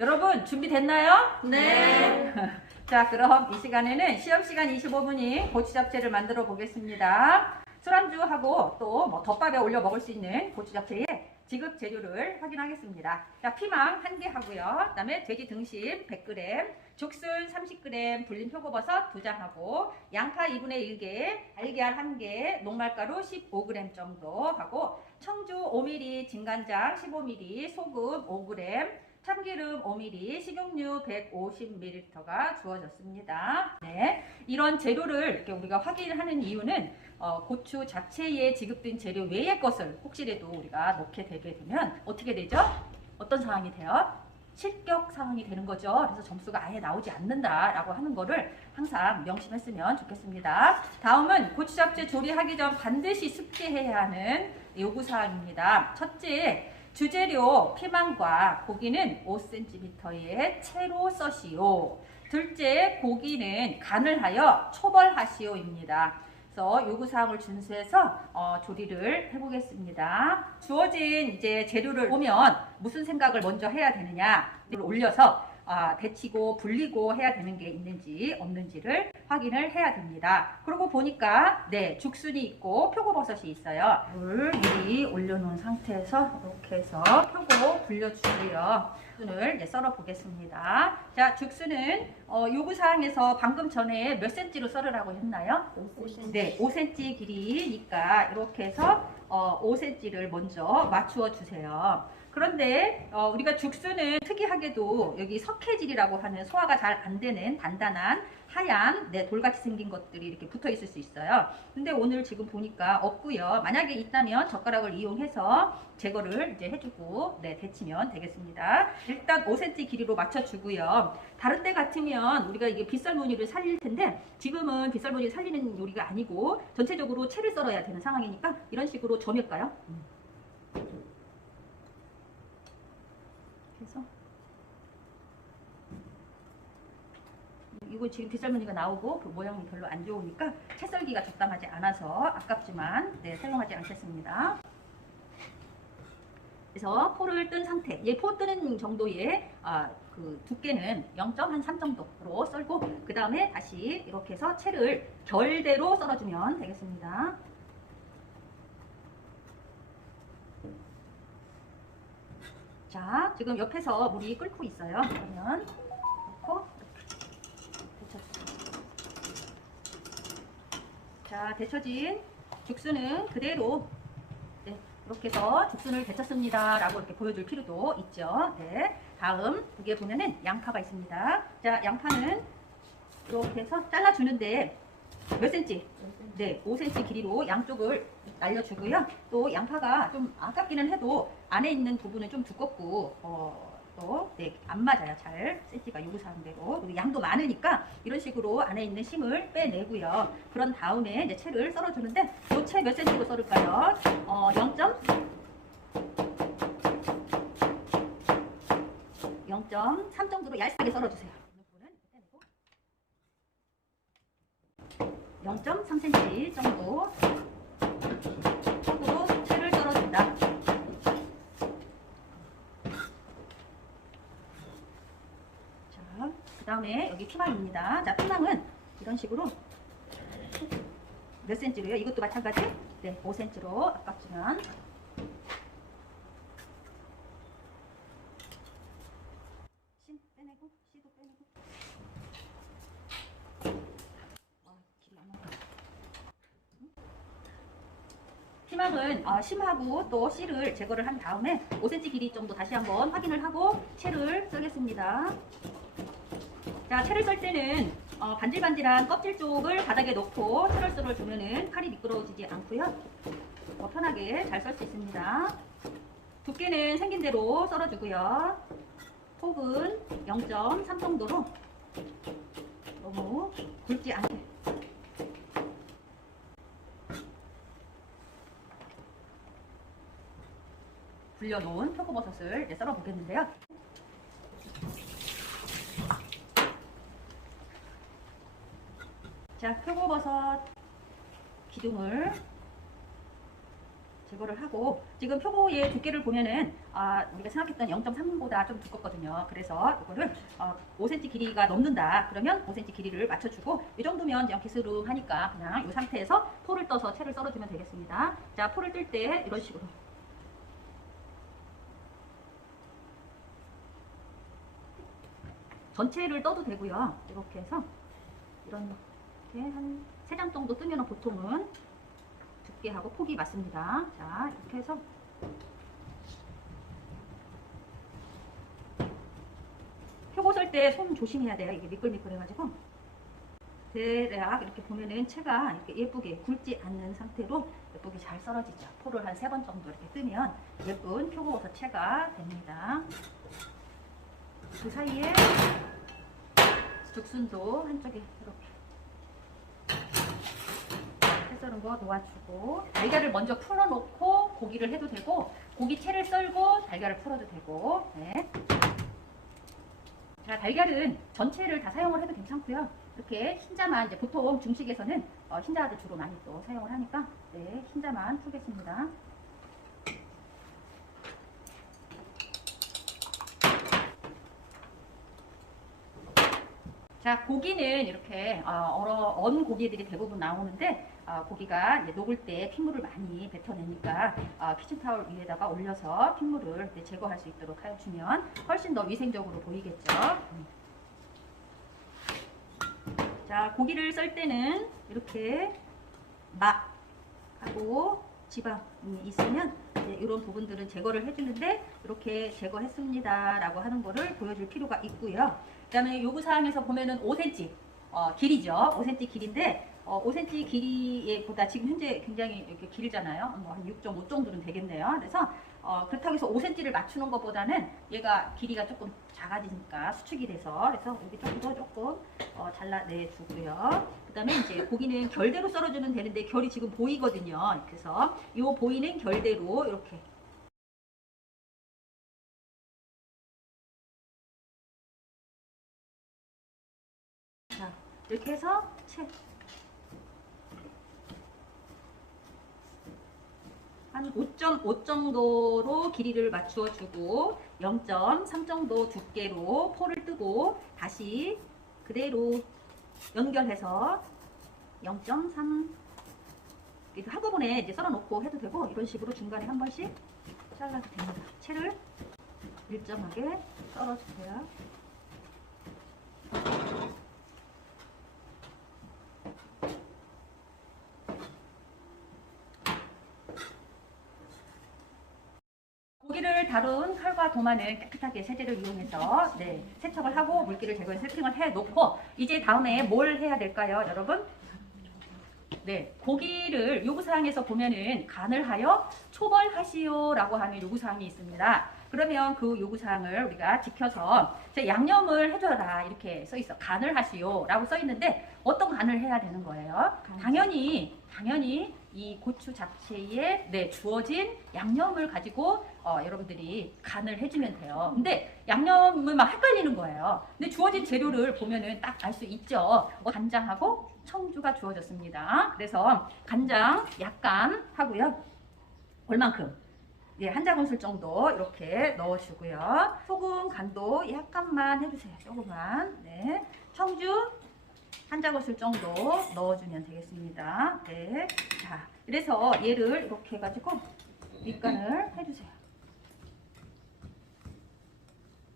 여러분 준비됐나요? 네. 자, 그럼 이 시간에는 시험시간 25분인 고추 잡채를 만들어 보겠습니다. 술안주하고 또 뭐 덮밥에 올려 먹을 수 있는 고추 잡채의 지급 재료를 확인하겠습니다. 자, 피망 1개 하고요. 그 다음에 돼지 등심 100g, 죽순 30g, 불린 표고버섯 2장 하고, 양파 2분의 1개, 달걀 1개, 녹말가루 15g 정도 하고, 청주 5ml, 진간장 15ml, 소금 5g, 참기름 5ml, 식용유 150ml가 주어졌습니다. 네, 이런 재료를 이렇게 우리가 확인하는 이유는 고추 자체에 지급된 재료 외의 것을 혹시라도 우리가 넣게 되게 되면 어떻게 되죠? 어떤 상황이 돼요? 실격 상황이 되는 거죠. 그래서 점수가 아예 나오지 않는다라고 하는 거를 항상 명심했으면 좋겠습니다. 다음은 고추 잡채 조리하기 전 반드시 숙지해야 하는 요구사항입니다. 첫째, 주재료 피망과 고기는 5cm의 채로 써시오. 둘째, 고기는 간을 하여 초벌하시오입니다. 그래서 요구사항을 준수해서 조리를 해보겠습니다. 주어진 이제 재료를 보면 무슨 생각을 먼저 해야 되느냐, 올려서 데치고 불리고 해야 되는 게 있는지 없는지를 확인을 해야 됩니다. 그러고 보니까 네, 죽순이 있고 표고버섯이 있어요. 물 미리 올려놓은 상태에서 이렇게 해서 표고 불려주고요. 죽순을 이제 썰어 보겠습니다. 자, 죽순은 요구사항에서 방금 전에 몇 cm로 썰으라고 했나요? 5cm. 네, 5cm 길이니까 이렇게 해서 5cm를 먼저 맞추어 주세요. 그런데 우리가 죽순은 특이하게도 여기 석회질이라고 하는 소화가 잘 안 되는 단단한 하얀 돌같이 생긴 것들이 이렇게 붙어 있을 수 있어요. 근데 오늘 지금 보니까 없고요. 만약에 있다면 젓가락을 이용해서 제거를 이제 해주고 데치면 되겠습니다. 일단 5cm 길이로 맞춰주고요. 다른 때 같으면 우리가 이게 빗살무늬를 살릴 텐데 지금은 빗살무늬를 살리는 요리가 아니고 전체적으로 채를 썰어야 되는 상황이니까 이런 식으로 점일까요? 그래서 이거 지금 빗살무늬가 나오고 그 모양이 별로 안 좋으니까 채썰기가 적당하지 않아서 아깝지만 사용하지 않겠습니다. 그래서 포를 뜬 상태, 포 뜨는 정도의 그 두께는 0.3 정도로 썰고 그 다음에 다시 이렇게 해서 채를 결대로 썰어주면 되겠습니다. 자, 지금 옆에서 물이 끓고 있어요. 그러면 넣고 데쳐주세요. 자, 데쳐진 죽순은 그대로 이렇게 해서 죽순을 데쳤습니다 라고 이렇게 보여줄 필요도 있죠. 다음 여기에 보면은 양파가 있습니다. 자, 양파는 이렇게 해서 잘라주는데 몇 cm? 5cm 길이로 양쪽을 날려주고요. 또 양파가 좀 아깝기는 해도 안에 있는 부분은 좀 두껍고 안 맞아요. 잘 cm가 요구사항대로. 그리고 양도 많으니까 이런 식으로 안에 있는 심을 빼내고요. 그런 다음에 이제 채를 썰어주는데 이 채 몇 cm로 썰을까요? 0.3 정도로 얇게 썰어주세요. 0.3cm 정도 속으로 채를 썰어준다. 자, 그 다음에 여기 피망입니다. 자, 피망은 이런 식으로 몇 cm로요? 이것도 마찬가지? 5cm로 아깝지만 심 빼내고 씨도 빼내고 피망은 심하고 또 씨를 제거를 한 다음에 5cm 길이 정도 다시 한번 확인을 하고 채를 썰겠습니다. 자, 채를 썰 때는 반질반질한 껍질 쪽을 바닥에 놓고 채를 썰어주면은 칼이 미끄러워지지 않고요. 편하게 잘 썰 수 있습니다. 두께는 생긴 대로 썰어주고요. 폭은 0.3 정도로 너무 굵지 않게 불려놓은 표고버섯을 썰어 보겠는데요. 자, 표고버섯 기둥을 제거를 하고 지금 표고의 두께를 보면은 우리가 생각했던 0.3보다 좀 두껍거든요. 그래서 이거를 5cm 길이가 넘는다. 그러면 5cm 길이를 맞춰주고 이 정도면 그냥 기스름하니까 그냥 이 상태에서 포를 떠서 채를 썰어주면 되겠습니다. 자, 포를 뜰 때 이런 식으로 전체를 떠도 되고요. 이렇게 해서 이렇게 한 3장 정도 뜨면 보통은 두께하고 폭이 맞습니다. 자, 이렇게 해서 표고 쓸 때 손 조심해야 돼요. 이게 미끌미끌해가지고. 대략 이렇게 보면은 채가 이렇게 예쁘게 굵지 않는 상태로 예쁘게 잘 썰어지죠. 포를 한 3번 정도 이렇게 뜨면 예쁜 표고버섯 채가 됩니다. 그 사이에 죽순도 한쪽에 이렇게 썰은 거 놓아주고, 달걀을 먼저 풀어놓고 고기를 해도 되고, 고기 채를 썰고 달걀을 풀어도 되고. 네. 자, 달걀은 전체를 다 사용을 해도 괜찮고요. 이렇게 흰자만, 이제 보통 중식에서는 흰자를 주로 많이 또 사용을 하니까, 네, 흰자만 풀겠습니다. 자, 고기는 이렇게 언 고기들이 대부분 나오는데, 고기가 이제 녹을 때 핏물을 많이 뱉어내니까 키친타올 위에다가 올려서 핏물을 제거할 수 있도록 해주면 훨씬 더 위생적으로 보이겠죠. 자, 고기를 썰 때는 이렇게 막하고 지방이 있으면 이런 부분들은 제거를 해주는데, 이렇게 제거했습니다 라고 하는 거를 보여줄 필요가 있고요. 그 다음에 요구사항에서 보면은 5cm 길이죠. 5cm 길인데 5cm 길이보다 지금 현재 굉장히 이렇게 길잖아요. 한 6.5 정도는 되겠네요. 그래서 그렇다고 해서 5cm를 맞추는 것보다는 얘가 길이가 조금 작아지니까 수축이 돼서, 그래서 여기 조금 잘라내주고요. 그 다음에 이제 고기는 결대로 썰어주면 되는데 결이 지금 보이거든요. 그래서 이 보이는 결대로 이렇게 이렇게 해서 한 5.5 정도로 길이를 맞추어 주고 0.3 정도 두께로 포를 뜨고 다시 그대로 연결해서 0.3 한꺼번에 이제 썰어 놓고 해도 되고, 이런 식으로 중간에 한 번씩 잘라도 됩니다. 채를 일정하게 썰어 주세요. 고기를 다룬 칼과 도마는 깨끗하게 세제를 이용해서 세척을 하고 물기를 제거해서 세팅을 해 놓고, 이제 다음에 뭘 해야 될까요, 여러분? 네, 고기를 요구사항에서 보면은 간을 하여 초벌하시오라고 하는 요구사항이 있습니다. 그러면 그 요구사항을 우리가 지켜서 양념을 해줘라 이렇게 써 있어. 간을 하시오라고 써 있는데 어떤 간을 해야 되는 거예요? 당연히 이 고추 잡채에 주어진 양념을 가지고 여러분들이 간을 해주면 돼요. 근데 양념은 막 헷갈리는 거예요. 근데 주어진 재료를 보면은 딱 알 수 있죠. 간장하고 청주가 주어졌습니다. 그래서 간장 약간 하고요. 얼만큼? 한 작은술 정도 이렇게 넣어주고요. 소금 간도 약간만 해주세요. 조금만. 네. 청주 한 작은술 정도 넣어주면 되겠습니다. 네. 자, 그래서 얘를 이렇게 해가지고 밑간을 해주세요.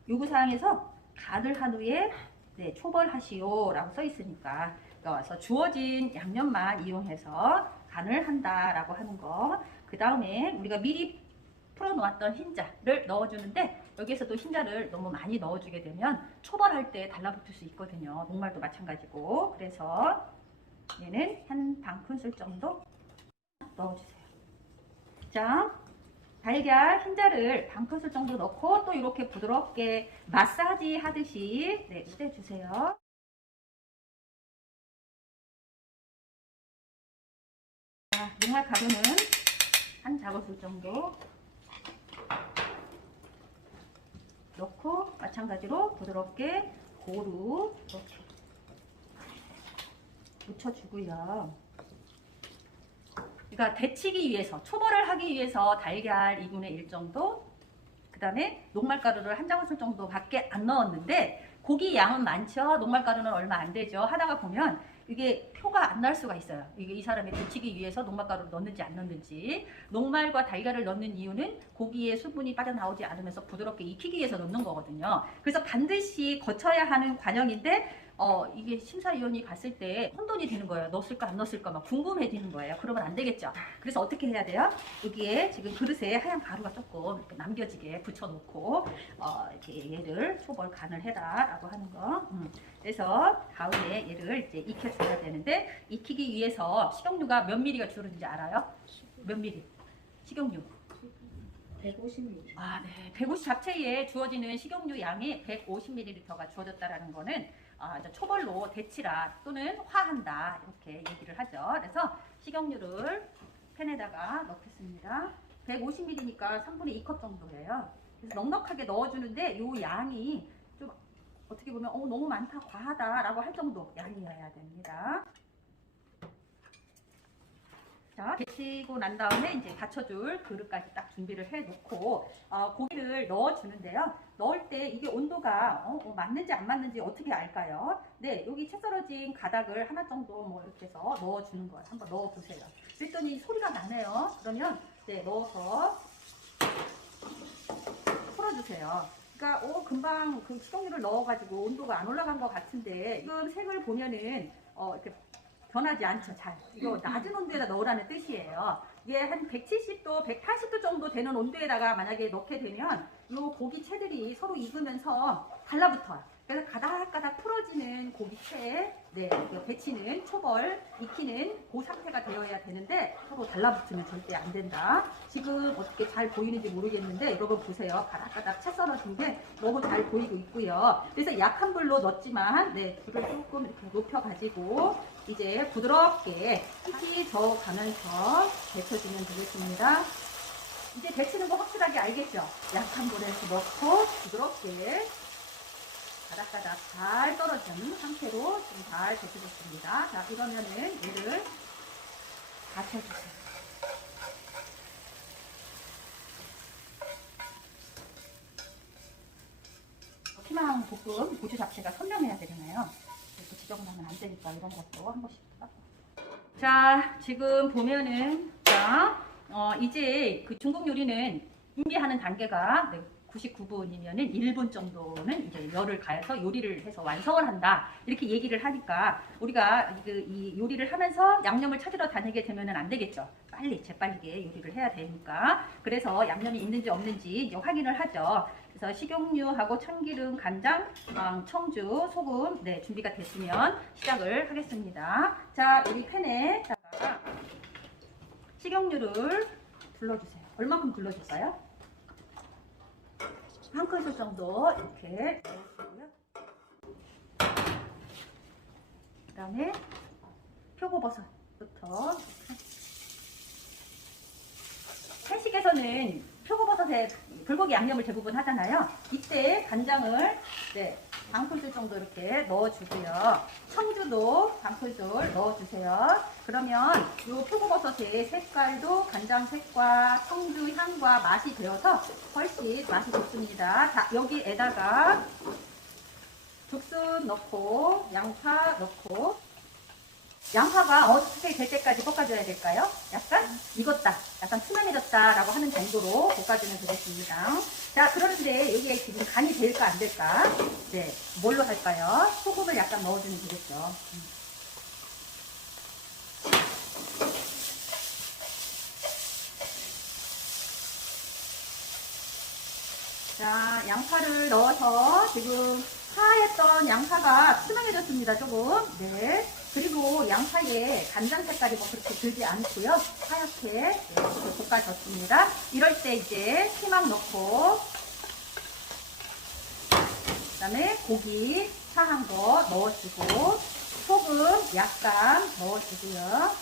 요구사항에서 간을 한 후에 초벌하시오 라고 써 있으니까, 그래서 주어진 양념만 이용해서 간을 한다라고 하는 거. 그 다음에 우리가 미리 풀어놓았던 흰자를 넣어주는데, 여기에서도 흰자를 너무 많이 넣어주게 되면 초벌할 때 달라붙을 수 있거든요. 녹말도 마찬가지고. 그래서 얘는 한 반큰술 정도 넣어주세요. 자, 달걀 흰자를 반큰술 정도 넣고 또 이렇게 부드럽게 마사지 하듯이 씻어주세요. 자, 녹말 가루는 한 작은술 정도 넣고 마찬가지로 부드럽게 고루 이렇게 묻혀주고요. 그러니까 데치기 위해서, 초벌을 하기 위해서 달걀 2분의 1 정도, 그 다음에 녹말가루를 한 장술 정도밖에 안 넣었는데 고기 양은 많죠. 녹말가루는 얼마 안 되죠. 하다가 보면 이게 표가 안 날 수가 있어요. 이게 이 사람이 데치기 위해서 녹말가루를 넣는지 안 넣는지. 녹말과 달걀을 넣는 이유는 고기의 수분이 빠져나오지 않으면서 부드럽게 익히기 위해서 넣는 거거든요. 그래서 반드시 거쳐야 하는 과정인데 이게 심사위원이 봤을 때 혼돈이 되는 거예요. 넣었을까 안 넣었을까 막 궁금해지는 거예요. 그러면 안 되겠죠. 그래서 어떻게 해야 돼요? 여기에 지금 그릇에 하얀 가루가 조금 이렇게 남겨지게 붙여놓고 이렇게 얘를 초벌 간을 해라라고 하는 거. 그래서 다음에 얘를 이제 익혀줘야 되는데 익히기 위해서 식용유가 몇 미리가 주어지는지 알아요? 몇 미리? 식용유. 150ml. 아, 네. 150 잡채에 주어지는 식용유 양이 150ml가 주어졌다라는 거는 이제 초벌로 데치라 또는 화한다 이렇게 얘기를 하죠. 그래서 식용유를 팬에다가 넣겠습니다. 150ml니까 3분의 2컵 정도예요. 그래서 넉넉하게 넣어주는데 이 양이 좀 어떻게 보면 너무 많다 과하다라고 할 정도 양이어야 됩니다. 자, 데치고 난 다음에 이제 받쳐줄 그릇까지 딱 준비를 해 놓고 고기를 넣어 주는데요. 넣을 때 이게 온도가 맞는지 안 맞는지 어떻게 알까요? 네, 여기 채 썰어진 가닥을 하나 정도 뭐 이렇게 해서 넣어 주는 거예요. 한번 넣어 보세요. 그랬더니 소리가 나네요. 그러면 네, 넣어서 풀어주세요. 그러니까 금방 그 식용유를 넣어가지고 온도가 안 올라간 것 같은데 지금 색을 보면은 이렇게 변하지 않죠. 잘. 이거 낮은 온도에다 넣으라는 뜻이에요. 이게 한 170도, 180도 정도 되는 온도에다가 만약에 넣게 되면 이 고기 채들이 서로 익으면서 달라붙어요. 그래서 가닥가닥 풀어지는 고기채에 데치는 초벌, 익히는 그 상태가 되어야 되는데 서로 달라붙으면 절대 안 된다. 지금 어떻게 잘 보이는지 모르겠는데 여러분 보세요. 가닥가닥 채 썰어진 게 너무 잘 보이고 있고요. 그래서 약한 불로 넣었지만 불을 조금 이렇게 높여가지고 이제 부드럽게 핏이 저어가면서 데쳐주면 되겠습니다. 이제 데치는 거 확실하게 알겠죠? 약한 불에서 넣고 부드럽게 가닥가닥 잘 떨어진 상태로 좀 잘 데쳐줬습니다. 자, 이러면은 얘를 받쳐주세요. 피망 볶음 고추 잡채가 선명해야 되잖아요. 이렇게 지저분하면 안 되니까 이런 것도 한 번씩 닦고. 자, 지금 보면은 이제 그 중국 요리는 준비하는 단계가 99분이면은 1분 정도는 이제 열을 가해서 요리를 해서 완성을 한다. 이렇게 얘기를 하니까 우리가 이 요리를 하면서 양념을 찾으러 다니게 되면은 안 되겠죠. 재빨리게 요리를 해야 되니까. 그래서 양념이 있는지 없는지 이제 확인을 하죠. 그래서 식용유하고 참기름, 간장, 청주, 소금 준비가 됐으면 시작을 하겠습니다. 자, 여기 팬에다가 식용유를 둘러주세요. 얼마큼 둘러줄까요? 한 큰술 정도 이렇게 넣어주고요. 그 다음에 표고버섯부터 한식에서는 표고버섯에 불고기 양념을 대부분 하잖아요. 이때 간장을 반 큰술 정도 이렇게 넣어주고요. 청주도 반 큰술 넣어주세요. 그러면 이 표고버섯의 색깔도 간장 색과 청주 향과 맛이 되어서 훨씬 맛이 좋습니다. 자, 여기에다가 죽순 넣고 양파 넣고 양파가 어떻게 될 때까지 볶아줘야 될까요? 약간 익었다, 약간 투명해졌다라고 하는 정도로 볶아주면 되겠습니다. 자, 그러는데 여기에 지금 간이 될까 안 될까? 뭘로 할까요? 소금을 약간 넣어주면 되겠죠. 자, 양파를 넣어서 지금 하였던 양파가 투명해졌습니다. 조금. 그리고 양파에 간장 색깔이 그렇게 들지 않고요. 하얗게 이렇게 볶아졌습니다. 이럴 때 이제 피망 넣고 그다음에 고기 사한 거 넣어주고 소금 약간 넣어주고요.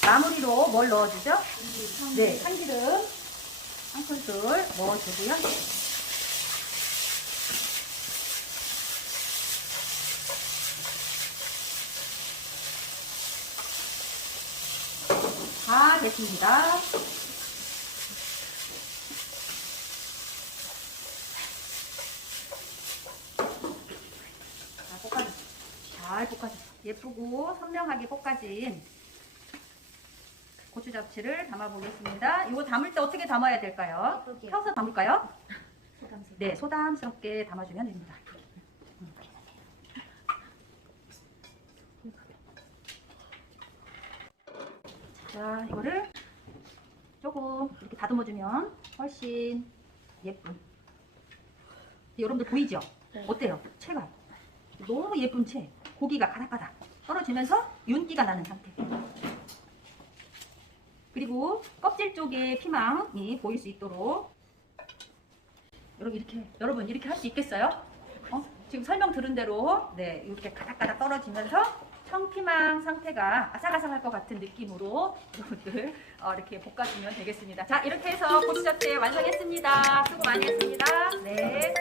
마무리로 뭘 넣어주죠? 참기름 한 큰술 넣어주고요. 다 됐습니다. 잘 볶아주세요. 예쁘고 선명하게 볶아진 고추 잡채를 담아 보겠습니다. 이거 담을 때 어떻게 담아야 될까요? 예쁘게. 펴서 담을까요? 소담스럽게. 네, 소담스럽게 담아주면 됩니다. 자, 이거를 조금 이렇게 다듬어주면 훨씬 예쁜. 여러분들 보이죠? 네. 어때요? 채가 너무 예쁜 채. 고기가 가닥가닥 떨어지면서 윤기가 나는 상태. 그리고 껍질 쪽에 피망이 보일 수 있도록 여러분 이렇게 할 수 있겠어요? 지금 설명 들은 대로 네 이렇게 가닥가닥 떨어지면서 청피망 상태가 아삭아삭할 것 같은 느낌으로 여러분들 이렇게 볶아주면 되겠습니다. 자, 이렇게 해서 고추 잡채 완성했습니다. 수고 많이 했습니다. 네.